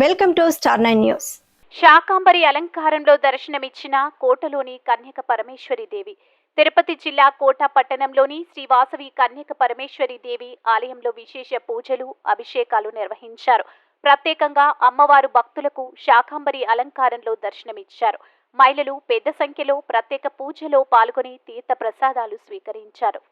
Welcome to star 9 news. Shakambari అలంకారంలో దర్శనమిచ్చిన కోటలోని కన్యక పరమేశ్వరి దేవి. తిరుపతి జిల్లా కోట పట్టణంలోని శ్రీ వాసవి కన్యక పరమేశ్వరి దేవి ఆలయంలో విశేష పూజలు, అభిషేకాలు నిర్వహించారు. ప్రత్యేకంగా అమ్మవారు భక్తులకు శాకాంబరి అలంకారంలో దర్శనమిచ్చారు. మహిళలు పెద్ద సంఖ్యలో ప్రత్యేక పూజలో పాల్గొని తీర్థ ప్రసాదాలు స్వీకరించారు.